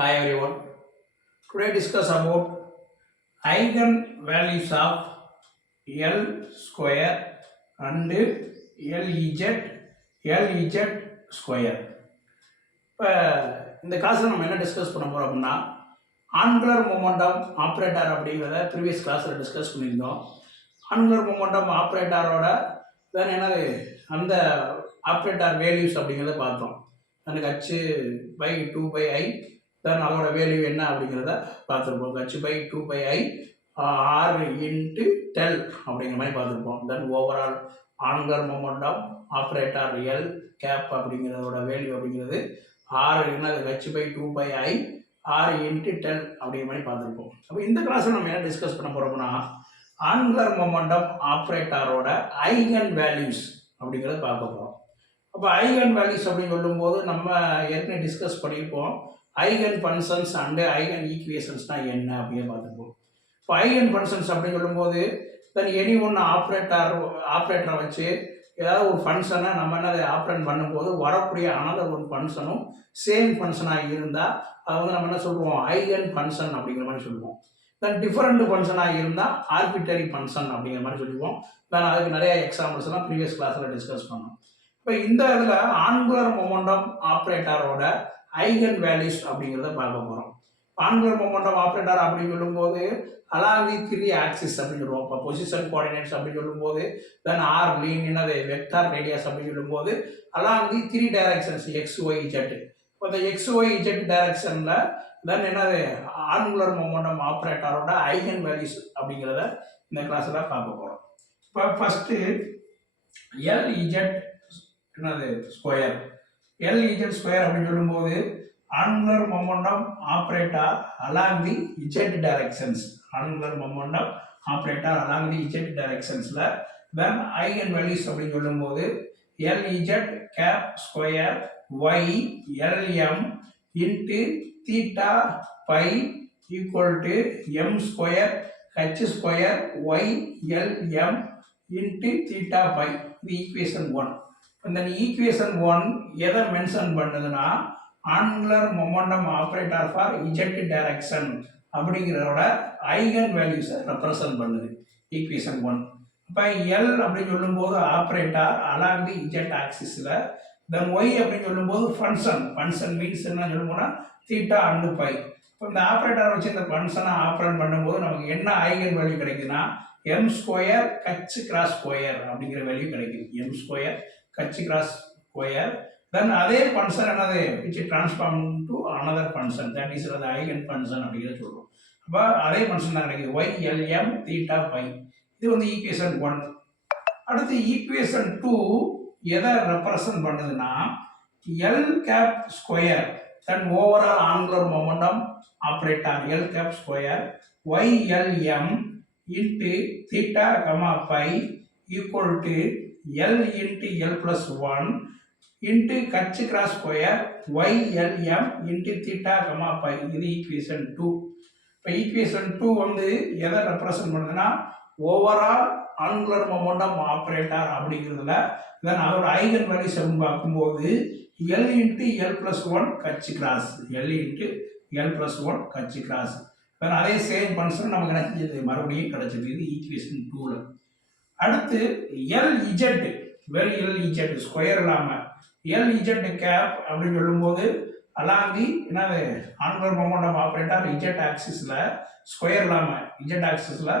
Hi everyone. Today discuss about eigen values of L square and LZ square. இப்போ இந்த கிளாஸில் நம்ம என்ன டிஸ்கஸ் பண்ண போகிறோம் அப்படின்னா ஆங்குலர் மொமெண்டம் ஆப்ரேட்டர் அப்படிங்கிறத ப்ரீவியஸ் கிளாஸில் டிஸ்கஸ் பண்ணியிருந்தோம். ஆங்குலர் மொமெண்டம் ஆப்ரேட்டரோட தென் என்னது அந்த ஆப்ரேட்டர் வேல்யூஸ் அப்படிங்கிறத பார்த்தோம். எனக்கு h/2/i தென் அதோட வேல்யூ என்ன அப்படிங்கிறத பார்த்துருப்போம். h/2/i r இன்ட்டு டெல் அப்படிங்கிற மாதிரி பார்த்துருப்போம். Then overall angular momentum operator L cap அப்படிங்கிறதோட வேல்யூ அப்படிங்கிறது r என்னது h/2/i r இன்ட்டு டெல் அப்படிங்கிற மாதிரி பார்த்துருப்போம். அப்போ இந்த கிளாஸில் நம்ம என்ன டிஸ்கஸ் பண்ண போகிறோம்னா ஆங்குலர் மொமெண்டம் ஆப்ரேட்டரோட ஐகன் வேல்யூஸ் அப்படிங்கிறத பார்க்க போகிறோம். அப்போ ஐகன் வேல்யூஸ் அப்படின்னு சொல்லும்போது நம்ம ஏற்கனவே டிஸ்கஸ் பண்ணியிருப்போம். ஐகன் ஃபங்க்ஷன்ஸ் அண்டு ஐகன் ஈக்குவேஷன்ஸ்னால் என்ன அப்படின்னு பார்த்துருப்போம். இப்போ ஐகன் ஃபங்க்ஷன்ஸ் அப்படின்னு சொல்லும்போது தென் எனி ஒன்று ஆப்ரேட்டரை வச்சு ஏதாவது ஒரு ஃபங்க்ஷனை நம்ம என்ன ஆப்ரேட் பண்ணும்போது வரக்கூடிய அனதர் ஒரு ஃபங்க்ஷனும் சேம் ஃபங்க்ஷனாக இருந்தால் அதை வந்து நம்ம என்ன சொல்லுவோம், ஐகன் ஃபங்க்ஷன் அப்படிங்கிற மாதிரி சொல்லுவோம். தென் டிஃபரெண்ட் ஃபங்க்ஷனாக இருந்தால் ஆர்பிட்டரி ஃபங்க்ஷன் அப்படிங்கிற மாதிரி சொல்லுவோம். தென் அதுக்கு நிறைய எக்ஸாம்பிள்ஸ்லாம் ப்ரீவியஸ் கிளாஸில் டிஸ்கஸ் பண்ணோம். இப்போ இந்த இதில் ஆங்குலர் மொமெண்டம் ஆப்ரேட்டரோட ஐகன் வேல்யூஸ் அப்படிங்கிறத பார்க்க போகிறோம். ஆங்குலர் மொமெண்டம் ஆப்ரேட்டர் அப்படின்னு சொல்லும்போது அலாங் தி 3 ஆக்சிஸ் அப்படின்னு சொல்லுவோம். இப்போ பொசிஷன் கோஆர்டினேட்ஸ் அப்படின்னு சொல்லும்போது தென் ஆர் லீன் என்னது வெக்டார் ரேடியஸ் அப்படின்னு சொல்லும்போது along the 3 directions X Y Z. இப்போ இந்த எக்ஸ் ஒய் இஜெட் டைரக்ஷனில் தென் என்னது ஆங்குலர் மொமெண்டம் ஆப்ரேட்டரோட ஐகன் வேல்யூஸ் அப்படிங்கிறத இந்த கிளாஸில் பார்க்க போகிறோம். இப்போ ஃபஸ்ட்டு எல் இஜெட் என்னது ஸ்கொயர். எல் இஜெட் ஸ்கொயர் அப்படின்னு சொல்லும்போது angular momentum operator along the Z directions. Angular momentum operator along the Z டைரக்ஷன்ஸில் தென் ஐகன் வேல்யூஸ் அப்படின்னு சொல்லும்போது L Z gap square Y LM into theta phi equal to M square H square Y LM into theta phi. இது equation 1. இந்த equation 1 எதை mention பண்ணுதுன்னா angular momentum operator for Z direction அப்படிங்கிறதோட eigen வேல்யூஸை represent பண்ணுது equation 1. இப்போ L அப்படின்னு சொல்லும்போது ஆப்ரேட்டர் அலாங் தி இஜெட் ஆக்சிஸில், தென் ஒய் அப்படின்னு சொல்லும்போது ஃபங்க்ஷன் மீன்ஸ் என்ன சொல்லுவோம்னா தீட்டா அண்டு பை. இப்போ இந்த ஆப்ரேட்டரை வச்சு இந்த ஃபங்க்ஷனை ஆப்ரேட் பண்ணும்போது நமக்கு என்ன ஐகன் வேல்யூ கிடைக்குதுன்னா M square H cross square அப்படிங்கிற வேல்யூ கிடைக்குது. M square H cross square. Then அதே ஃபங்க்ஷன் என்னது which transform to another function, that is அந்த ஐகன் ஃபங்க்ஷன் அப்படிங்கிறத சொல்கிறோம். அப்போ அதே ஃபங்க்ஷன் தான் கிடைக்குது ஒய் எல்எம் தீட்டா பை. இது வந்து ஈக்குவேஷன் 1. அடுத்து ஈக்குவேஷன் 2 எதை ரெப்ரசன்ட் பண்ணுதுன்னா L cap square then overall angular momentum operator L cap square Y LM into theta comma phi equal to L into L plus 1 into H cross square Y LM into theta comma phi. இது equation 2. இப்போ equation 2 வந்து எதை represent பண்ணுதுன்னா overall angular momentum operator அப்படிங்கிறதுல then அதோட eigen values பார்க்கும்போது L into L plus 1 H cross, L into L plus 1 H cross. Then அதே same function நமக்கு என்ன செஞ்சது மறுபடியும் கிடைச்சது. இது ஈக்குவேஷன் 2ல். அடுத்து எல் இஜெட் வெறும் எல் இஜெட் ஸ்கொயர் இல்லாமல் எல் இஜெட் கேப் அப்படின்னு சொல்லும்போது அலாங் தி என்னது ஆங்குலர் மொமெண்டம் ஆப்ரேட்டர் இஜெட் ஆக்சிஸில் ஸ்கொயர் இல்லாமல் இஜெட் ஆக்சிஸில்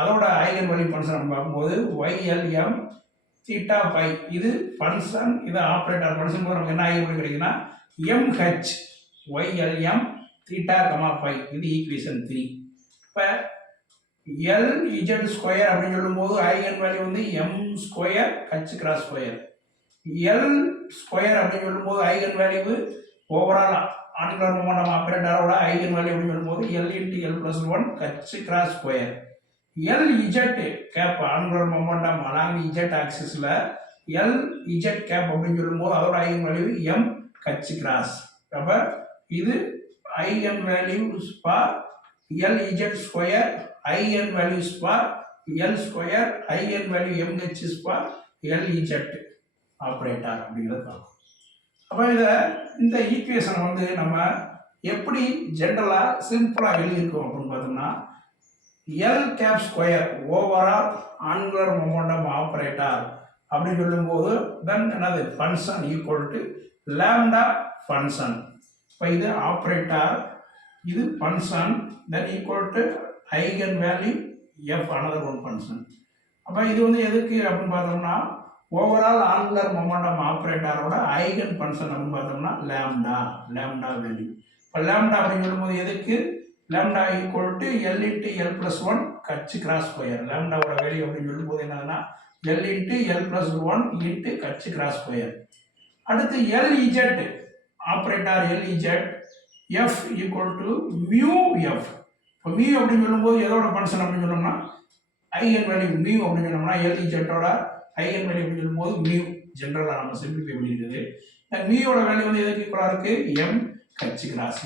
அதோட ஐகன் வேல்யூ ஃபங்க்ஷன் நம்ம பார்க்கும்போது ஒய் எல்எம் தீட்டா பை. இது ஃபங்க்ஷன், இது ஆப்ரேட்டர் ஃபங்க்ஷன் போது நமக்கு என்ன ஐகன் வேல்யூ கிடைக்குன்னா MH Y LM theta comma phi. இது ஈக்குவேஷன் 3. இப்போ எல் இஜெட் ஸ்கொயர் அப்படின்னு சொல்லும்போது ஐகன் வேல்யூ வந்து M square H cross square. L square அப்படின்னு சொல்லும்போது eigen value overall angular momentum ஆப்ரேட்டரோட ஐகன் வேல்யூ அப்படின்னு சொல்லும்போது L into L plus 1 H cross square. L Z cap angular momentum along Z ஆக்சிஸில் L Z cap அப்படின்னு சொல்லும்போது அதோட eigen value M H cross. அப்போ இது eigen values for L Z square, eigen values for L square, eigen value MH is for L Z operator அப்படிங்கிறது பார்க்கும். அப்போ இந்த ஈக்குவேஷனை வந்து நம்ம எப்படி ஜென்ரலாக சிம்பிளாக எழுதியிருக்கோம் அப்படின்னு பார்த்தோம்னா L cap square overall angular momentum operator அப்படின்னு சொல்லும்போது தென் என்னது function equal to lambda function. இப்போ இது ஆப்ரேட்டர், இது function, then equal to eigen value F another one function. அப்போ இது வந்து எதுக்கு அப்படின்னு பார்த்தோம்னா ஓவரால் ஆங்குலர் மொமெண்டம் ஆப்ரேட்டரோட ஐகன் ஃபங்க்ஷன் அப்படின்னு பார்த்தோம்னா லேம்டா வேல்யூ. இப்போ லேம்டா அப்படின்னு சொல்லும்போது எதுக்கு lambda equal to L into L plus one கட்சி கிராஸ் ஸ்கொயர். லேம்டாவோட வேல்யூ அப்படின்னு சொல்லும்போது என்னதுன்னா L into L plus one into கட்சி கிராஸ் ஸ்கொயர். அடுத்து L Z operator L Z F equal to mu F. இப்போ மியூ அப்படின்னு சொல்லும்போது எதோட ஃபங்க்ஷன் அப்படின்னு சொன்னோம்னா ஐகன் வேல்யூ மியூ அப்படின்னு சொன்னோம்னா எல் இஜெட்டோட ஐகன் வேல்யூ அப்படின்னு சொல்லும்போது மியூ ஜென்ரலாக நம்ம சிம்பிளிஃபை பண்ணியிருக்குது. மியூவோட வேல்யூ வந்து எதுக்கு ஈக்குவலாக இருக்குது எம் கட்சி கிராஸ்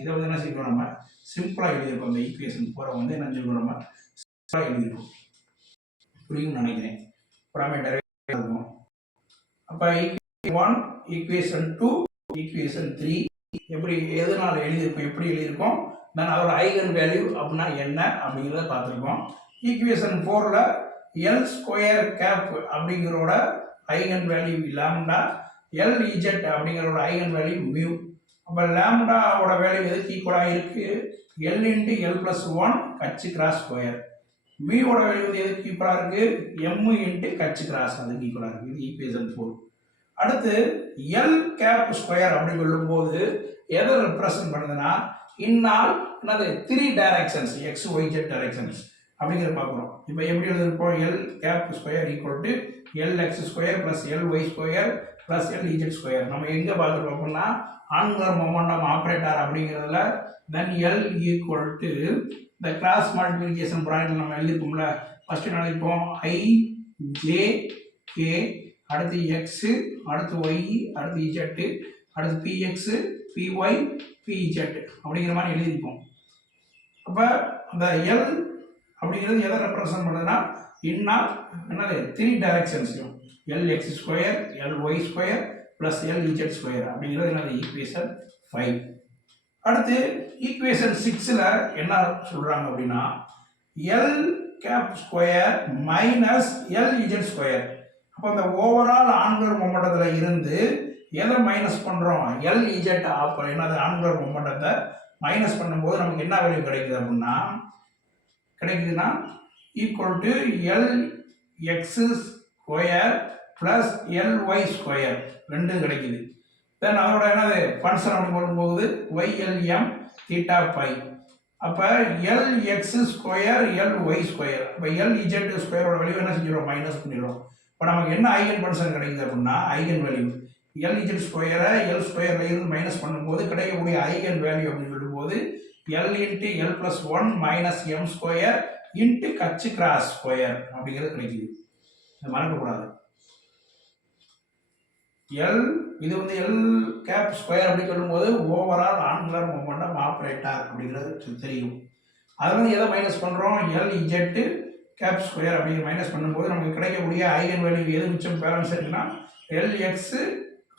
இதை வந்து என்ன செய்யணும் நம்ம சிம்பிளாக எழுதியிருக்கோம். இந்த ஈக்குவேஷன் போகிற வந்து என்ன செய்யணும் நம்ம சிம்பிளாக எழுதியிருக்கோம். புரியும்னு நினைக்கிறேன். ப்ராமேட்டர் இருக்கும். அப்போ ஈக்குவேஷன் 1 ஈக்குவேஷன் 2 ஈக்குவேஷன் 3 எப்படி எதனால எழுதியிருக்கோம் நான் அதோட ஐகன் வேல்யூ அப்படின்னா என்ன அப்படிங்கிறத பார்த்துருக்கோம். ஈக்குவேஷன் 4ல் எல் ஸ்கொயர் கேப் அப்படிங்கிறோட eigen value lambda, L Z அப்படிங்கிறோட ஐகன் வேல்யூ மியூ. அப்போ லேம்டாவோட வேல்யூ எதுக்கு ஈக்குவலாக இருக்குது L into L plus one கட்சி கிராஸ் ஸ்கொயர். மியூவோட வேல்யூ வந்து எதுக்கு ஈக்குவலாக இருக்குது எம் இன்ட்டு கட்சி கிராஸ் அதுக்கு ஈக்குவலாக இருக்குது. இது ஈக்குவேஷன் 4. அடுத்து எல் கேப் ஸ்கொயர் அப்படின்னு சொல்லும்போது எதை ரெப்ரசன்ட் பண்ணுதுன்னா இந்நாள் என்னது 3 directions X Y Z directions அப்படிங்கிற பார்க்குறோம். இப்போ எப்படி எழுதிருப்போம் L cap square equal to L X square plus L Y square plus L Z square. நம்ம எங்கே பார்த்துருக்கோம் அப்படின்னா ஆங்குலர் மொமெண்டம் ஆப்ரேட்டர் அப்படிங்கிறதுல தென் எல் ஈக்குவல் டு இந்த கிராஸ் மல்டிப்ளிகேஷன் ப்ராக்கெட்டில் நம்ம எழுதிருக்கோம்ல. ஃபஸ்ட்டு நினைப்போம் ஐ ஜே கே, அடுத்து எக்ஸு, அடுத்து ஒய், அடுத்து இஜெட்டு, அடுத்து பிஎக்ஸு, பிஒய், பிஇஜெட் அப்படிங்கிற மாதிரி எழுதியிருப்போம். அப்போ அந்த எல் அப்படிங்கிறது எதை ரெப்ரசன்ட் பண்ணுதுன்னா இன்னா என்னது 3 டைரக்ஷன்ஸையும் L X square L Y square plus L Z square அப்படிங்கிறது என்னது ஈக்குவேஷன் 5. அடுத்து ஈக்குவேஷன் 6ல் என்ன சொல்கிறாங்க அப்படின்னா L cap square minus L Z square. அப்போ அந்த ஓவரால் ஆங்குலர் மொமெண்டத்தில் இருந்து எதை மைனஸ் பண்ணுறோம் எல் இஜெட் என்னது ஆங்குலர் மொமெண்டத்தை மைனஸ் பண்ணும்போது நமக்கு என்ன வேல்யூ கிடைக்குதுன்னா equal to L X square plus L Y square ரெண்டும் கிடைக்குது. தென் அதோட என்னது ஃபங்க்ஷன் அப்படி போடும்போது ஒய்எல்எம் தீட்டா பை. அப்போ L X square L Y square. அப்போ எல் இஜெட் ஸ்கொயரோட வேல்யூ என்ன செஞ்சிடும் மைனஸ் பண்ணிடுறோம். இப்போ நமக்கு என்ன ஐகன் ஃபங்க்ஷன் கிடைக்குது அப்படின்னா ஐகன் வேல்யூ எல் இஜெட் ஸ்கொயரை எல் ஸ்கொயரில் இருந்து மைனஸ் பண்ணும்போது கிடைக்கக்கூடிய ஐகன் வேல்யூ அப்படின்னு சொல்லும்போது L into L plus one minus M square into கட்சி கிராஸ் ஸ்கொயர் அப்படிங்கிறது கிடைக்குது. இதை மறக்கக்கூடாது. எல் இது வந்து எல் கேப் ஸ்கொயர் அப்படின்னு சொல்லும்போது ஓவரால் ஆங்குலர் மொமெண்டம் ஆப்ரேட்டர் அப்படிங்கிறது தெரியும். அதில் வந்து எதை மைனஸ் பண்ணுறோம் எல் இஜெட்டு கேப் ஸ்கொயர் அப்படிங்கிற மைனஸ் பண்ணும்போது நமக்கு கிடைக்கக்கூடிய ஐகன் வேல்யூ எது மிச்சம் பேலன்ஸ் இருக்குன்னா L X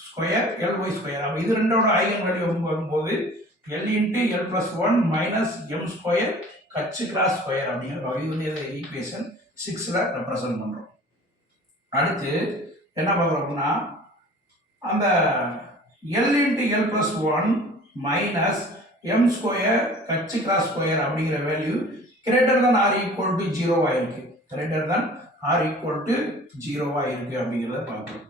square L Y square. அப்போ இது ரெண்டோட ஐகன் வேல்யூ வரும்போது L into L plus one minus M square கட்சி கிராஸ் ஸ்கொயர் அப்படிங்கிற இது வந்து ஈக்குவேஷன் 6ல் ரெப்ரசன்ட் பண்ணுறோம். அடுத்து என்ன பார்க்குறோம் அப்படின்னா அந்த L into L plus one minus M square கட்சி கிராஸ் ஸ்கொயர் அப்படிங்கிற value greater than or equal to 0 இருக்குது. Greater than or equal to 0 இருக்குது அப்படிங்கிறத பார்க்குறோம்.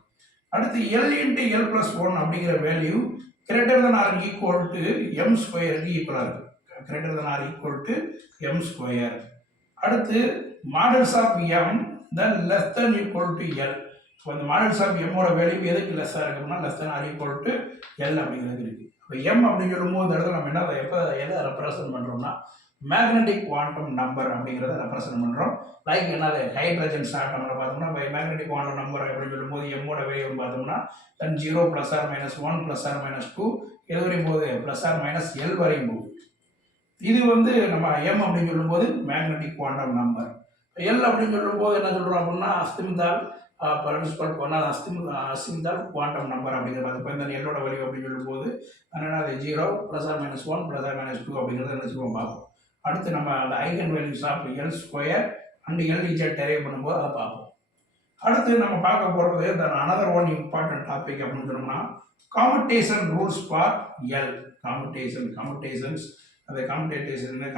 அடுத்து L into L plus one அப்படிங்கிற value greater than or equal to M ஸ்கொயருக்கு ஈக்குவலாக இருக்குது. Greater than or equal to M square. அடுத்து modulus of M then less than equal to L. இப்போ இந்த மாடல்ஸ் ஆஃப் எம்மோட வேல்யூ எதுக்கு லெஸ்ஸாக இருக்குன்னா less than or equal to L அப்படிங்கிறது இருக்குது. இப்போ எம் அப்படின்னு சொல்லும்போது இந்த இடத்துல நம்ம எதை ரெப்ரசன்ட் பண்ணுறோம்னா மேக்னெட்டிக் குவாண்டம் நம்பர் அப்படிங்கிறத ரெப்ரசன்ட் பண்ணுறோம். லைக் என்னது ஹைட்ரஜன் ஆட்டமில் பார்த்தோம்னா இப்போ மேக்னெட்டிக் குவாண்டம் நம்பர் அப்படின்னு சொல்லும்போது எம்மோட வேல்யூ பார்த்தோம்னா then 0 plus or minus 1 plus or minus 2 எது வரையும் போகுது ப்ளஸ் ஆர் மைனஸ் எல் வரையும் போகுது. இது வந்து நம்ம எம் அப்படின்னு சொல்லும்போது மேக்னெட்டிக் குவாண்டம் நம்பர். எல் அப்படின்னு சொல்லும்போது என்ன சொல்கிறோம் அப்படின்னா அஸ்திமித்தால் பிரின்சிபல் ஒன்றாவது அசிமிதால் குவாண்டம் நம்பர் அப்படிங்கிறது இப்போ இந்த எல்லோட வேல்யூ அப்படின்னு சொல்லும்போது அதனால் அது 0 +or -1 +or -2 அப்படிங்கிறத நினச்சிக்குவோம் பார்ப்போம். அடுத்து நம்ம அந்த eigen values of L square and L Z derive பண்ணும்போது அதை பார்ப்போம். அடுத்து நம்ம பார்க்க போகிறது இந்த அனதர் ஒன் இம்பார்ட்டன்ட் டாபிக் அப்படின்னு சொன்னோம்னா காம்படேஷன் ரூல்ஸ் ஃபார் எல். காம்படேஷன்ஸ் அந்த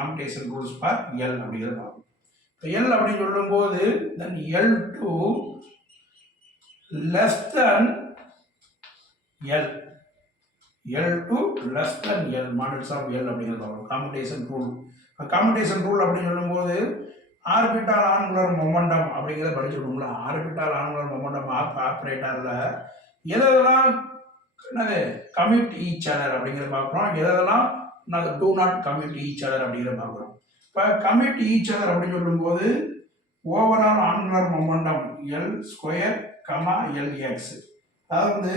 காம்படேஷன் ரூல்ஸ் ஃபார் எல் அப்படிங்கிறத பார்ப்போம். இப்போ எல் அப்படின்னு சொல்லும்போது then L to less than L. L to less than L, modulus of L அப்படிங்கிறது வரும் காம்படேஷன் ரூல். காம்படேஷன் ரூல் அப்படின்னு சொல்லும்போது ஆர்பிட்டால் ஆங்குலர் மொமெண்டம் அப்படிங்கிறத படிச்சுக்கணுங்களா. ஆர்பிட்டால் ஆங்குலர் மொமெண்டம் ஆப்ரேட்டரில் எதெல்லாம் என்னது கமிட் ஈச் அதர் அப்படிங்கிறத பார்க்குறோம், எதெல்லாம் நாங்கள் do not commute each other அப்படிங்கிறத பார்க்குறோம். இப்போ கமிட் ஈச் அதர் அப்படின்னு சொல்லும்போது overall angular momentum L square comma L x, அதாவது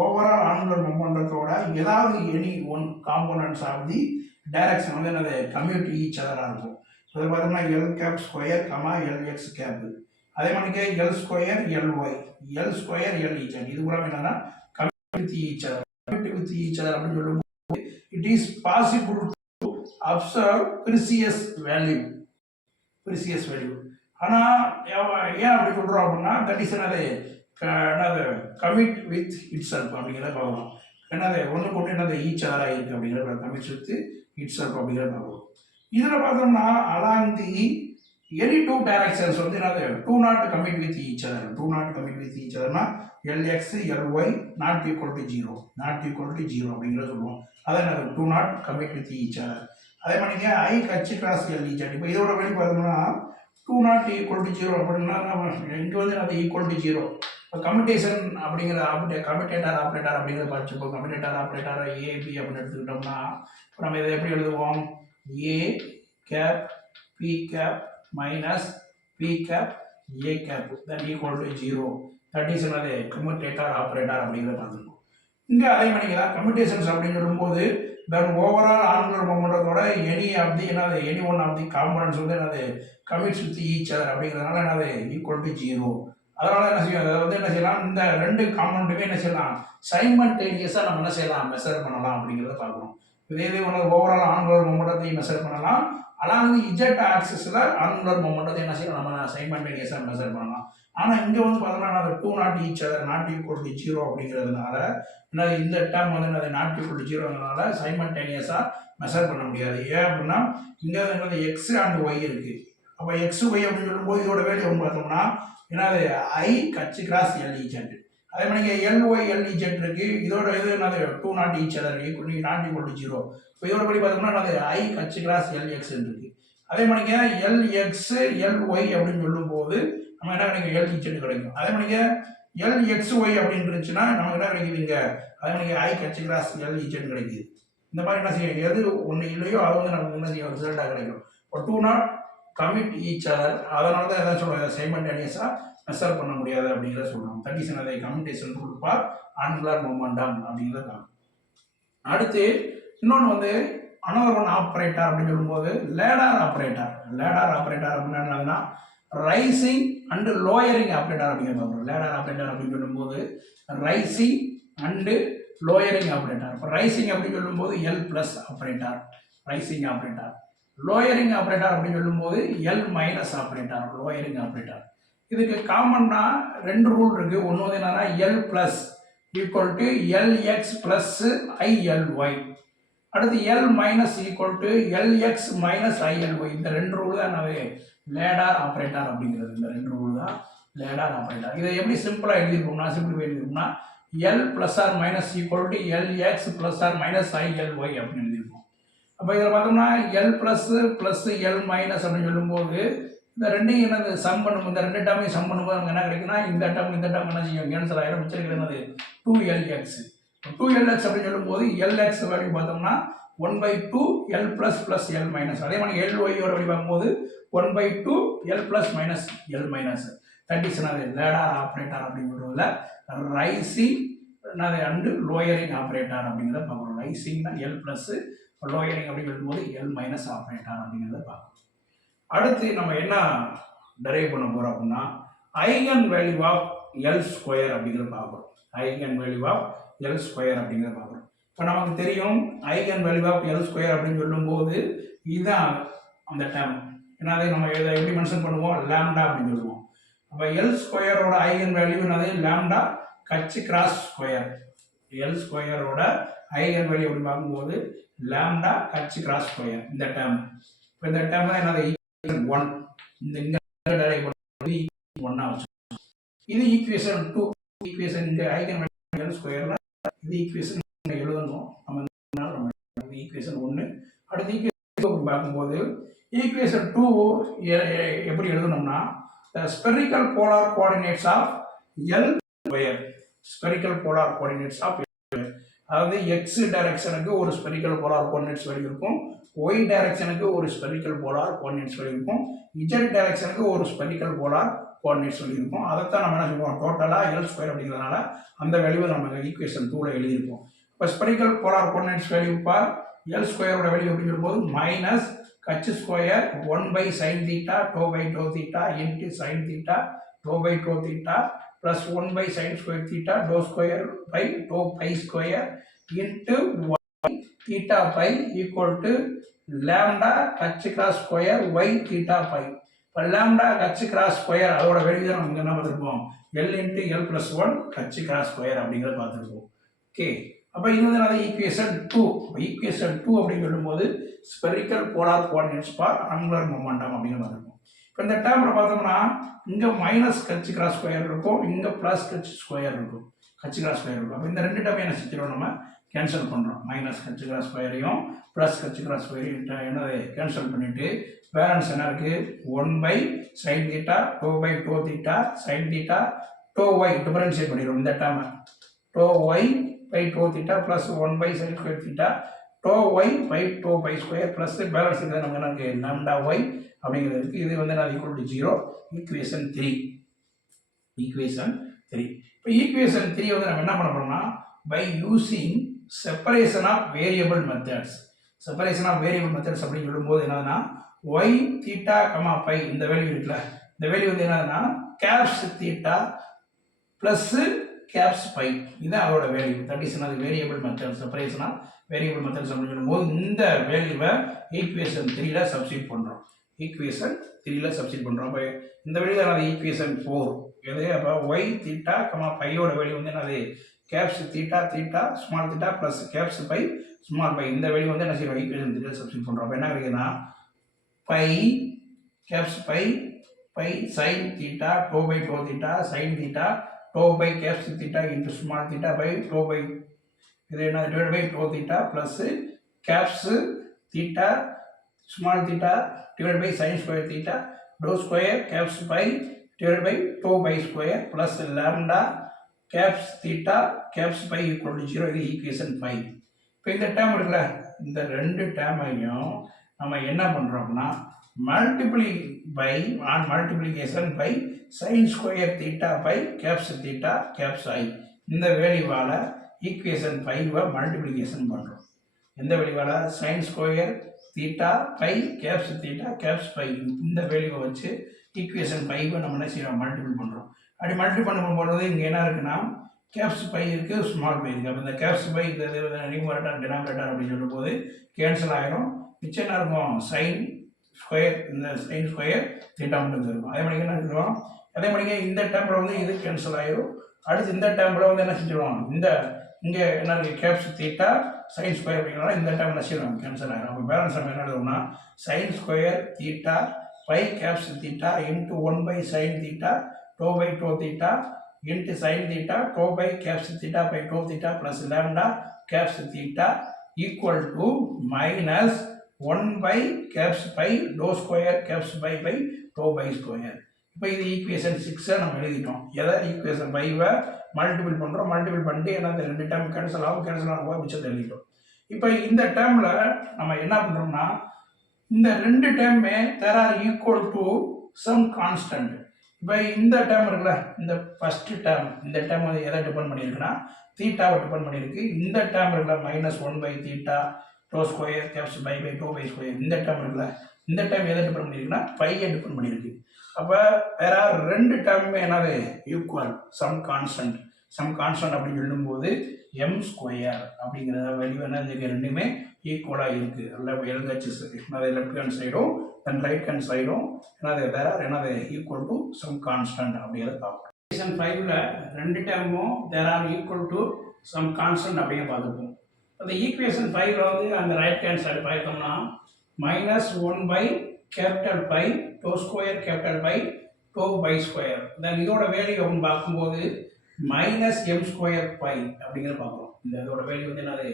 ஓவரால் ஆங்குலர் மொமெண்டத்தோட ஏதாவது any one components of the direction வந்து என்னது கம்யூட் ஈச் அதராக இருக்கும். ஸோ பார்த்தோம்னா L cap square comma L x cap, அதே மாதிரிக்கே L square L y, L square எல்இஜெட், இது கூட என்னன்னா commute with each other. Commute with each other அப்படின்னு சொல்லும்போது it is possible to observe precious value. ஆனால் ஏன் அப்படி சொல்கிறோம் அப்படின்னா தட் இஸ் என்னது கமிட் வித் இட் செல்ஃப் அப்படிங்கிறத பார்க்கணும். என்னது ஒன்று கொண்டு என்னது ஈச் அதராக இருக்குது அப்படிங்கிறத கமிட் வித் இட் செல்ஃப் அப்படிங்கிறத பார்க்கணும். இதில் பார்த்தோம்னா along the any two directions வந்து என்னது do not commute with each அதர்னா L x L y not equal to zero அப்படிங்கிறத சொல்லுவோம். அதை என்னது do not commute with each other. அதே மாதிரி ஐ கட்சி கிராஸ் எல்இஜெட், இப்போ இதோட வழி பார்த்தோம்னா do not equal to zero அப்படின்னா இங்கே வந்து அது ஈக்குவல் டு ஜீரோ. இப்போ கம்யூட்டேஷன் அப்படிங்கிற கம்யூட்டேட்டர் ஆப்ரேட்டர் அப்படிங்கிறத படிச்சுப்போம். கம்யூட்டேட்டர் ஆப்ரேட்டர் ஏபி அப்படின்னு எடுத்துக்கிட்டோம்னா இப்போ நம்ம இதை எப்படி எழுதுவோம், A cap B cap minus B cap A cap that equal to zero. That is என்னது கம்யூட்டேட்டர் ஆப்ரேட்டர் அப்படிங்கிறத பார்த்துருக்கோம். இங்கே அதே மாதிரி தான் கம்யூட்டேஷன்ஸ் அப்படின்னு சொல்லும்போது தென் ஓவரால் ஆங்குலர் மொமெண்டத்தோட any one of the components வந்து என்னது கமிட்ஸ் வித் ஈச் அதர் அப்படிங்கிறதுனால என்னது ஈக்குவல் டு ஜீரோ. அதனால என்ன செய்யும், அதை வந்து என்ன செய்யலாம், இந்த ரெண்டு காம்பனண்ட்டுமே என்ன செய்யலாம் சைமல்டேனியஸாக நம்ம என்ன செய்யலாம் மெஷர் பண்ணலாம் அப்படிங்கிறத பார்க்கணும். இதே ஒன்று ஓவரால் ஆங்குலர் மொமெண்டத்தையும் மெஷர் பண்ணலாம், அலாங் இஜெட் ஆக்சிஸில் ஆங்குலர் மொமெண்டத்தை என்ன செய்யலாம் நம்ம சைமல்டேனியஸாக மெஷர் பண்ணலாம். ஆனால் இங்கே வந்து பார்த்தோம்னா அது do not each other not equal to zero அப்படிங்கிறதுனால என்னது இந்த டேர்ம் வந்து என்னது நாட் ஈக்குவல் டு ஜீரோங்கிறதுனால சைமல்டேனியஸாக மெஷர் பண்ண முடியாது. ஏன் அப்படின்னா இங்கே என்னது எக்ஸ் அண்ட் ஒய் இருக்குது. அப்போ எக்ஸ் ஒய் அப்படின்னு சொல்லும்போது இதோட வேல்யூ வந்து பார்த்தோம்னா என்னது ஐ கட்சி கிராஸ் எல்இஜெட். அதே மாதிரி எல்ஒய் எல்இஜெட் இருக்குது, இதோட இது என்னது do not each other not equal to zero. இப்போ இதோட படி பார்த்தோம்னா என்னது ஐ கட்சி கிராஸ் எல்எக்ஸ் இருக்குது. அதே மாதிரி எல்எக்ஸ் எல்ஒய் அப்படின்னு சொல்லும்போது நம்ம என்ன கிடைக்கும் எல்இஜெட் கிடைக்கும். அதே மாதிரி எல்எக்ஸ்ஒய் அப்படின்னு இருந்துச்சுன்னா நமக்கு என்ன கிடைக்குதுங்க, அதே மாதிரி ஐ கட்சி கிராஸ் எல்இஜெட் கிடைக்குது. இந்த மாதிரி என்ன செய்யும், எது ஒன்று இல்லையோ அது வந்து நமக்கு என்ன செய்யும் ரிசல்ட்டாக கிடைக்கும். இப்போ do not commute each other, அதனால தான் எதாவது சொல்லுவாங்க சைமல்டேனியஸாக மெஷர் பண்ண முடியாது அப்படிங்கிறத சொல்லுவோம். தட் இஸ் என்னது commutation rule for angular momentum அப்படிங்கிறத. அடுத்து இன்னொன்று வந்து அனதர் ஒன் ஆப்ரேட்டர் அப்படின்னு சொல்லும்போது லேடார் ஆப்ரேட்டர் அப்படின்னா என்னதுன்னா ரைசிங் அண்டு லோயரிங் ஆப்ரேட்டர் அப்படிங்கிறது. லேடார் ஆப்ரேட்டர் அப்படின்னு சொல்லும்போது ரைசிங் அண்டு லோயரிங் ஆப்ரேட்டர். இப்போ ரைசிங் அப்படின்னு சொல்லும்போது L plus operator raising operator. Lowering operator அப்படின்னு சொல்லும்போது L minus operator lowering operator. இதுக்கு காமன்னா ரெண்டு ரூல் இருக்குது. ஒன்று வந்து என்னன்னா L plus equal to L x plus i L y, அடுத்து L minus equal to L x minus i L y. இந்த ரெண்டு ரூல் தான் என்னது லேடார் ஆப்ரேட்டர் அப்படிங்கிறது. இந்த ரெண்டு ரூல் தான் லேடார் ஆப்ரேட்டர். இதை எப்படி சிம்பிளாக எழுதிருப்போம்னா எழுதிருப்போம்னா L plus or minus equal to L x plus or minus i L y அப்படின்னு எழுதிருப்போம். அப்போ இதில் பார்த்தோம்னா எல் ப்ளஸ் எல் மைனஸ் அப்படின்னு சொல்லும்போது இந்த ரெண்டையும் என்னது சம் பண்ணும்போது இந்த ரெண்டு டேர்மையும் சம் பண்ணும்போது நமக்கு என்ன கிடைக்குன்னா இந்த டேர்ம் என்ன செய்யும் கேன்சல் ஆகிடும். மிச்சிருக்கிறது என்னது 2LX. 2LX அப்படின்னு சொல்லும்போது எல்எக்ஸ் வேல்யூ பார்த்தோம்னா 1/2 எல் ப்ளஸ் எல் மைனஸ். அதே மாதிரி எல்ஒய்யோட வேல்யூ பார்க்கும்போது 1/2 L plus minus L minus. That is என்னது லேடார் ஆப்ரேட்டர் அப்படிங்கிறதுல ரைசிங் அண்டு லோயரிங் ஆப்ரேட்டர் அப்படிங்கிறத பார்க்குறோம். ரைசிங்னா எல் ப்ளஸ், லோயரிங் அப்படின்னு சொல்லும்போது எல் மைனஸ் ஆப்ரேட்டர் அப்படிங்கிறத பார்க்கணும். அடுத்து நம்ம என்ன டெரைவ் பண்ண போகிறோம் அப்படின்னா eigen value of L square அப்படிங்கிறத பார்க்குறோம். Eigen value of L square அப்படிங்கிறத பார்க்குறோம். இப்போ நமக்கு தெரியும் eigen value of L square அப்படின்னு சொல்லும்போது இதுதான் அந்த டேர்ம். ஏன்னா அதை நம்ம இதை எப்படி மென்ஷன் பண்ணுவோம், லேம்டா அப்படின்னு சொல்லுவோம். அப்போ எல் ஸ்கொயரோட ஐகன் வேல்யூ என்னது, லேம்டா கட்சி கிராஸ் ஸ்கொயர். எல் ஸ்கொயரோட ஐகன் வேல்யூ அப்படி பார்க்கும்போது லேம்டா கட்சி கிராஸ் ஸ்கொயர் இந்த டேர்ம். இப்போ இந்த டேர்ம் தான் என்னது, ஈக்குவேஷன் 1. இந்த ஒன்னா வச்சு இது ஈக்குவேஷன் 2. ஈக்குவேஷன் இங்கே ஐகன் வேல்யூ எல் ஸ்கொயர்ல இது ஈக்குவேஷன் எழுதணும் நம்ம. ஈக்குவேஷன் 1. அடுத்து ஈக்குவேஷன் பார்க்கும்போது ஈக்குவேஷன் 2 எப்படி எழுதணும்னா spherical polar coordinates of L square. Spherical polar coordinates of அதாவது எக்ஸ் டைரக்ஷனுக்கு ஒரு ஸ்பெரிக்கல் போலார் கோஆர்டினேட்ஸ் வேல்யூ இருக்கும், ஒய் டைரக்ஷனுக்கு ஒரு ஸ்பெரிக்கல் போலார் கோஆர்டினேட்ஸ் வேல்யூ இருக்கும், இஜெட் டைரக்ஷனுக்கு ஒரு ஸ்பெரிக்கல் போலார் கோஆர்டினேட்ஸ் வேல்யூ இருக்கும். அதைத்தான் நம்ம என்ன சொல்லுவோம், டோட்டலாக எல் ஸ்கொயர் அப்படிங்கிறதுனால அந்த வேல்யூவை நம்ம ஈக்குவேஷன் 2ல எழுதியிருப்போம். இப்போ spherical polar coordinates value for L ஸ்கொயரோட வேல்யூ அப்படின்னு சொல்லும்போது மைனஸ் கட்சி square 1/sin θ doe by doe θ into sin θ doe by doe θ plus 1/sin square theta dou square by dou pi square into y theta pi equal to lambda h cross square y theta pi. இப்போ lambda h cross square அதோட value தான் நம்ம என்ன பார்த்துருப்போம், l into l plus 1 h cross square அப்படிங்கிறத பார்த்துருப்போம். Okay, அப்போ இது வந்து நான் ஈக்குவேஷன் 2. ஈக்குவேஷன் 2 அப்படின்னு சொல்லும்போது spherical polar coordinates for angular momentum அப்படின்னு பார்த்துருப்போம். இப்போ இந்த டேர்மில் பார்த்தோம்னா இங்கே மைனஸ் கட்சி கிராஸ் ஸ்கொயர் இருக்கும், இங்கே ப்ளஸ் கட்சி ஸ்கொயர் இருக்கும், கட்சி கிராஸ் ஸ்கொயர் இருக்கும். அப்போ இந்த ரெண்டு டேர்ம் என்ன செஞ்சிடும், நம்ம கேன்சல் பண்ணுறோம். மைனஸ் கட்சி கிராஸ் ஸ்கொயரையும் ப்ளஸ் கட்சி கிராஸ் ஸ்கொயரையும் என்னது கேன்சல் பண்ணிவிட்டு பேலன்ஸ் என்ன இருக்குது, 1/sin θ doe by doe θ sin θ doe Y differentiate பண்ணிடுவோம் இந்த டேர்மை. Doe Y by doe θ plus 1/sin square θ doe Y by to phi square plus balance இருக்கிறது நமக்கு என்ன இருக்குது, லாம்டா ஒய் அப்படிங்கிறது இருக்குது. இது வந்து நான் ஈக்குவல் டு 0. ஈக்குவேஷன் 3. ஈக்குவேஷன் 3. இப்போ ஈக்குவேஷன் 3 வந்து நம்ம என்ன பண்ண போறோம்னா by using separation of variable methods. Separation of variable methods அப்படின்னு சொல்லும்போது என்னதுன்னா ஒய் தீட்டா கமா பை இந்த வேல்யூ இருக்குல்ல, இந்த வேல்யூ வந்து என்னதுன்னா caps theta plus caps phi, இதுதான் அதோட வேல்யூ. தட் இஸ் அது variable method. Separation of variable methods அப்படின்னு சொல்லும்போது இந்த வேல்யூவை ஈக்குவேஷன் 3ல சப்ஸ்டிட் பண்ணுறோம். ஈக்குவேஷன் 3ல சப்ஸ்டிட் பண்ணுறோம். அப்போ இந்த வேல்யூ தான் ஈக்குவேஷன் 4. எது, அப்போ ஒய் தீட்டா கமா பையோட வேல்யூ வந்து என்னது caps theta theta small theta plus caps phi small phi, இந்த வேல்யூ வந்து என்ன செய்வோம் ஈக்குவேஷன் 3ல சப்ஸ்டிட் பண்ணுறோம். அப்போ என்ன கிடைக்குதுன்னா phi caps phi phi sin theta to by to theta sin theta to by caps theta into small theta by to phi இது என்ன divide by to theta plus caps theta small theta divided by sin square theta dou square caps pi divided by 2 pi square plus lambda caps theta caps pi equal to 0. இது equation 5. இப்போ இந்த term இருக்குல்ல, இந்த ரெண்டு டேர்மையும் நம்ம என்ன பண்ணுறோம்னா multiply by on multiplication by sin square theta phi caps theta caps i இந்த வேல்யூவால் ஈக்குவேஷன் 5 மல்டிப்ளிகேஷன் பண்ணுறோம். எந்த வேல்யூவால் sin square theta by caps theta caps phi இந்த வேல்யூவை வச்சு ஈக்குவேஷன் 5 நம்ம என்ன செய்யறோம் மல்டிபிள் பண்ணுறோம். அப்படி மல்டிபிள் பண்ணும்போது இங்கே என்ன இருக்குன்னா கேப்ஸ் பை இருக்குது, ஸ்மால் பை இருக்குது. அப்போ இந்த கேப்ஸ் பை இந்த நியூமரேட்டர் டினாமினேட்டர் அப்படின்னு சொல்லும்போது கேன்சல் ஆகிடும். மிச்சம் என்ன இருக்கும் சைன் ஸ்கொயர், இந்த சைன் ஸ்கொயர் தீட்டா மட்டும் இருக்கும். அதே மாதிரி என்ன இருக்கும், அதே மாதிரி இந்த டேர்மில் வந்து இது கேன்சல் ஆகிடும். அடுத்து இந்த டேர்மில் வந்து என்ன செஞ்சிடுவோம், இந்த இங்கே என்ன இருக்குது கேப்ஸ் தீட்டா சைன் ஸ்கொயர் அப்படிங்கிறனால இந்த டைம் என்ன செய்யணும் கேன்சல் ஆகிடும். அப்போ பேலன்ஸ் நம்ம என்ன எழுதுவோம்னா sine square theta by caps theta into 1/sin theta to by to theta into sine theta to by caps theta by to theta plus lambda caps theta equal to minus 1/caps phi to square caps phi by to phi square. இப்போ இது equation 6 நம்ம எழுதிட்டோம். எதை equation 5 multiple பண்ணுறோம். Multiple பண்ணிட்டு ஏன்னா இந்த ரெண்டு டேர்ம் கேன்சல் ஆகும் போது மிச்சத்தை எழுதிட்டோம். இப்போ இந்த டேர்மில் நம்ம என்ன பண்ணுறோம்னா இந்த ரெண்டு டேர்மே there are equal to some constant. இப்போ இந்த டேர்ம் இருக்குல்ல, இந்த ஃபஸ்ட்டு டேர்ம், இந்த டேர்ம் வந்து எதை டிபெண்ட் பண்ணியிருக்குன்னா தீட்டாவை டிபெண்ட் பண்ணியிருக்கு. இந்த டேர்ம் இருக்குல்ல -1/θ doe square caps phi by to phi square, இந்த டேர்ம் இருக்குல்ல, இந்த டேர்ம் எதை டிபெண்ட் பண்ணியிருக்குன்னா பையை டிபெண்ட் பண்ணியிருக்கு. அப்போ வேற 2 டேர்முமே என்னது ஈக்குவல் சம் கான்ஸ்டன்ட் அப்படின்னு சொல்லும்போது எம் ஸ்கொயர் அப்படிங்கிற வேல்யூ என்ன ரெண்டுமே ஈக்குவலாக இருக்குது. எல்ஹெச்எஸ் என்னது லெஃப்ட் ஹேண்ட் சைடும் தென் ரைட் ஹேண்ட் சைடும் என்னது வேற என்னது ஈக்குவல் டு சம் கான்ஸ்டன்ட் அப்படிங்கிறத பார்ப்போம். ஈக்குவேஷன் 5ல் 2 டேர்மும் there are equal to some constant அப்படியே பார்த்துப்போம். அந்த ஈக்குவேஷன் 5ல் வந்து அந்த ரைட் ஹேண்ட் சைடு பார்த்தோம்னா -1 capital phi to square capital phi to phi square then இதோட வேல்யூ அப்படின்னு பார்க்கும்போது -m ஸ்கொயர் பை அப்படிங்கிறத பார்க்குறோம். இந்த இதோட வேல்யூ வந்து என்னது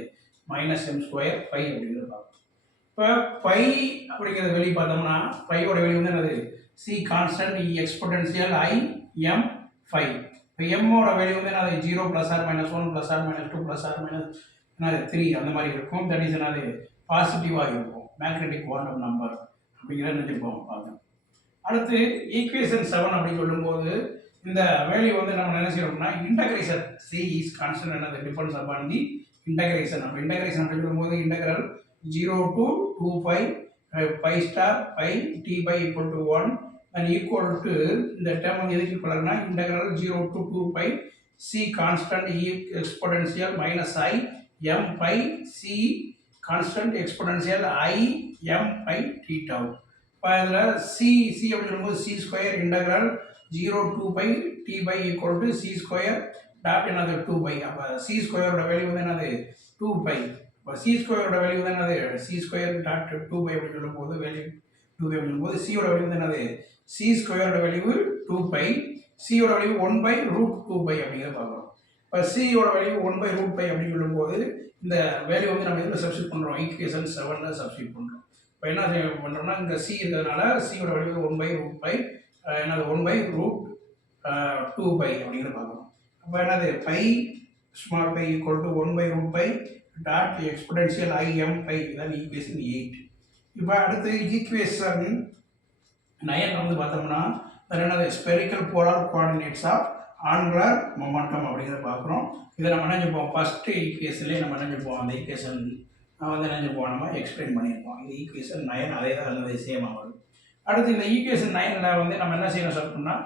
-m ஸ்கொயர் பை அப்படிங்கிறத பார்க்குறோம். இப்போ பை அப்படிங்கிறத வெளியே பார்த்தோம்னா பையோட வேல்யூ வந்து என்னது C constant exponential I M 5. இப்போ எம்மோட வேல்யூ வந்து என்னது 0 +r - 1 +r - 2 +r - என்னது 3 அந்த மாதிரி இருக்கும். தட் இஸ் என்னது பாசிட்டிவாக இருக்கும் மேக்னெட்டிக் குவாண்டம் நம்பர் அப்படிங்கிறத நினைப்போம் பார்க்கணும். அடுத்து ஈக்குவேஷன் 7 அப்படின்னு சொல்லும்போது இந்த வேல்யூ வந்து நம்ம என்ன செய்யணும்னா இன்டகிரேஷன் சி இஸ் கான்ஸ்டன்ட் என்னது டிபெண்ட்ஸ் அப்பான் தி இன்டகிரேஷன். அப்போ இன்டகிரேஷன் அப்படின்னு சொல்லும்போது integral 0 to 2 pi pi star pi t by equal to 1 and equal to இந்த டேர்ம் வந்து எதுக்கு ஈக்குவல்னா integral 0 to 2 pi c constant e exponential minus I m pi c constant exponential I m pi t tau. இப்போ இதில் c அப்படின்னு சொல்லும்போது c square integral 0 2 pi t by equal to c square dot என்னது 2 pi. அப்போ c ஸ்கொயரோட value வந்து என்னது 2 pi. இப்போ c ஸ்கொயரோட வேல்யூ வந்து என்னது c ஸ்கொயர் டாட் 2 pi அப்படின்னு சொல்லும்போது வேல்யூ 2 pi அப்படிங்கும்போது c யோட வேல்யூ வந்து என்னது c ஸ்கொயரோட வேல்யூ 2 pi, c யோட வேல்யூ 1/√2 pi அப்படிங்கிறத பார்க்குறோம். இப்போ c யோட வேல்யூ 1/√2 pi அப்படின்னு சொல்லும்போது இந்த வேல்யூ வந்து நம்ம இதில் சப்ஸ்டிட் பண்ணுறோம் ஈக்குவேஷன் 7ல் சப்ஸ்டிட் பண்ணுறோம். இப்போ என்ன பண்ணுறோம்னா இங்கே c இருக்கிறதுனால c யோட வேல்யூ 1/√2 pi என்னது 1/√2 pi அப்படிங்கிறத பார்க்குறோம். அப்போ என்னது phi small phi equal to 1/√2 pi dot exponential I M phi இதான் ஈக்குவேஷன் 8. இப்போ அடுத்து ஈக்குவேஷன் 9 வந்து பார்த்தோம்னா என்னது spherical polar coordinates of angular momentum அப்படிங்கிறத பார்க்குறோம். இதை நம்ம நினைஞ்சுப்போம் ஃபஸ்ட்டு ஈக்குவேஷன்லேயே நம்ம நினைஞ்சுப்போம் அந்த ஈக்குவேஷன் வந்து நினைஞ்சுப்போம் நம்ம எக்ஸ்பிளைன் பண்ணியிருப்போம். இது ஈக்குவேஷன் 9 அதே தான் அந்த சேம் ஆகுது. அடுத்து இந்த ஈக்குவேஷன் 9ல் வந்து நம்ம என்ன செய்யணும் அப்படின்னா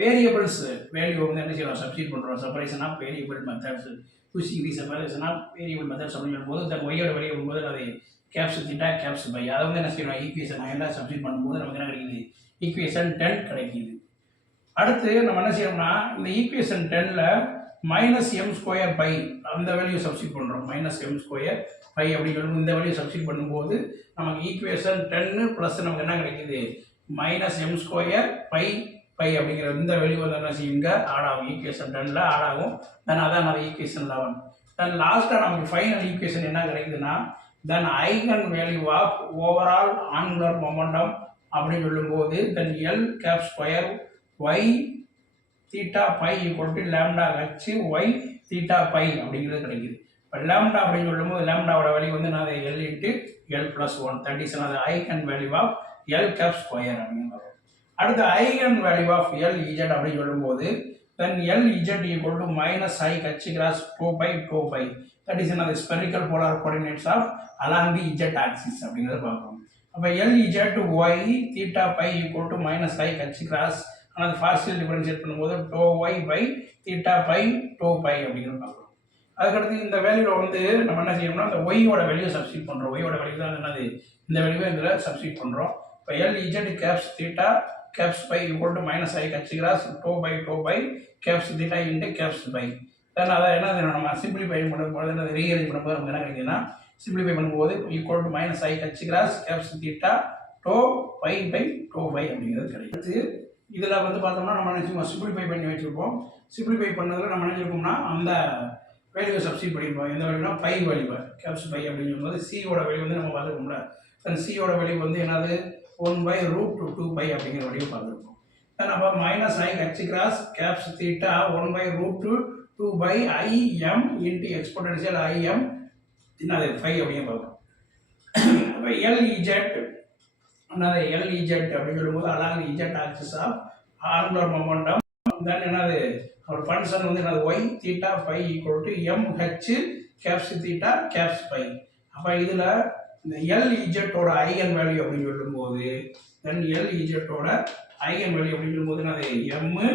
வேரியபிள்ஸ் வேல்யூ வந்து என்ன செய்யணும் சப்ஸ்டிட் பண்ணுறோம். Separation of variable methods using the separation of variable methods அப்படின்னு போது இந்த ஒய்யோட வேல்யூ வரும்போது அது கேப்ஸ் தீட்டா கேப்ஸ் பை அதை வந்து என்ன செய்யணும் ஈக்குவேஷன் 9ல் சப்ஸ்டிட் பண்ணும்போது நமக்கு என்ன கிடைக்குது ஈக்குவேஷன் 10 கிடைக்குது. அடுத்து நம்ம என்ன செய்யணும்னா இந்த ஈக்குவேஷன் 10ல் -m ஸ்கொயர் பை அந்த வேல்யூ சப்ஸ்டிட் பண்ணுறோம். -m ஸ்கொயர் பை அப்படின்னு சொல்லி இந்த வேல்யூ சப்ஸ்டிட் பண்ணும்போது நமக்கு ஈக்குவேஷன் 10 ப்ளஸ் நமக்கு என்ன கிடைக்குது -m ஸ்கொயர் பை பை அப்படிங்கிற இந்த வேல்யூ வந்து என்ன செய்யுங்க ஆட் ஆகும் ஈக்குவேஷன் 10ல் ஆட் ஆகும். தென் அதான் நம்ம ஈக்குவேஷன் 11. தென் லாஸ்ட்டாக நமக்கு ஃபைனல் ஈக்குவேஷன் என்ன கிடைக்குதுன்னா then eigen value of overall angular momentum அப்படின்னு சொல்லும்போது then L cap square Y theta phi equal to lambda h Y theta phi அப்படிங்கிறது கிடைக்குது. இப்போ லேம்டா அப்படின்னு சொல்லும்போது லேம்டாவோட வேல்யூ வந்து நான் L into L plus 1 that is அது eigen value of L cap square அப்படிங்கிறது. அடுத்து eigen value of L Z அப்படின்னு சொல்லும்போது then L Z equal to -i h cross 2 pi that is another spherical polar coordinates of along the z axis அப்படிங்கிறத பார்க்குறோம். அப்போ L Z Y theta phi equal to -i h cross ஆனால் partial differentiate பண்ணும்போது do Y phi theta by to phi அப்படிங்கிறத பார்க்குறோம். அதுக்கடுத்து இந்த வேல்யூவில் வந்து நம்ம என்ன செய்யணும்னா அந்த ஒய்யோட வேல்யூ சப்ஸ்டிட் பண்ணுறோம். ஒய்யோட வேல்யூ தான் என்னது இந்த வேல்யூவை இதில் சப்ஸ்டிட் பண்ணுறோம். இப்போ L Z caps theta caps phi equal to -i h cross doe by caps theta into caps phi. Then அதை என்ன நம்ம சிம்பிளிஃபை பண்ணும்போது என்ன ரீஅரேஞ்ச் பண்ணும்போது நமக்கு என்ன கிடைக்குதுன்னா சிம்பிளிஃபை பண்ணும்போது equal to -i h cross caps theta to phi by to phi அப்படிங்கிறது கிடைக்குது. இதில் வந்து பார்த்தோம்னா நம்ம நினச்சிப்போம் சிம்பிளிஃபை பண்ணி வச்சுருப்போம். சிம்பிளிஃபை பண்ணதில் நம்ம நினச்சிருக்கோம்னா அந்த வேல்யூவை சப்ஸ்டிட் பண்ணியிருப்போம். எந்த வேல்யூனா பை வேல்யூவை கேப்ஸ் பை அப்படின்னு சொல்லும்போது சியோட வேல்யூ வந்து நம்ம பார்த்துருக்கோம்ல. தென் சியோட வேல்யூ வந்து என்னது 1/√2 pi அப்படிங்கிற வேல்யூ பார்த்துருக்கோம். தென் அப்போ -i h cross caps theta 1/√2 by I m into exponential I m என்னது 5 அப்படின்னு பார்க்குறோம். அப்போ எல் இஜெட் என்னது எல் இஜெட் அப்படின்னு சொல்லும்போது along Z axis of angular momentum then என்னது ஒரு ஃபங்க்ஷன் வந்து என்னது Y theta phi equal to M h caps theta caps phi. அப்போ இதில் இந்த எல் இஜெட்டோட ஐகன் வேல்யூ அப்படின்னு சொல்லும்போது தென் எல் இஜெட்டோட ஐகன் வேல்யூ அப்படிங்கிற போது அது எம்மு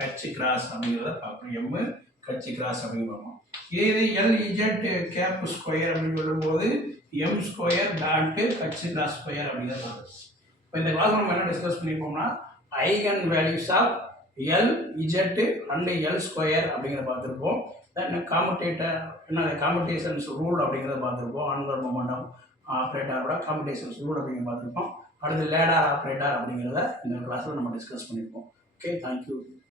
ஹச் கிராஸ் அப்படிங்கிறத பார்க்கணும். எம்மு ஹச் கிராஸ் அப்படின்னு பார்ப்போம். இது எல் இஜெட் கேப் ஸ்கொயர் அப்படின்னு சொல்லும்போது M square dot h cross square அப்படிங்கிறத பார்க்கணும். இப்போ இந்த கிளாஸ் நம்ம என்ன டிஸ்கஸ் பண்ணிப்போம்னா eigen values of L Z and L square அப்படிங்கிறத பார்த்துருப்போம். தென் காம்படேட்டர் என்ன காம்படேஷன்ஸ் ரூல் அப்படிங்கிறத பார்த்துருப்போம். ஆன்குலர் மொமெண்டம் ஆப்ரேட்டரோட காம்படேஷன்ஸ் ரூல் அப்படிங்கிறத பார்த்துருப்போம். அடுத்து லேடார் ஆப்ரேட்டர் அப்படிங்கிறத இந்த கிளாஸில் நம்ம டிஸ்கஸ் பண்ணியிருப்போம். Okay, thank you.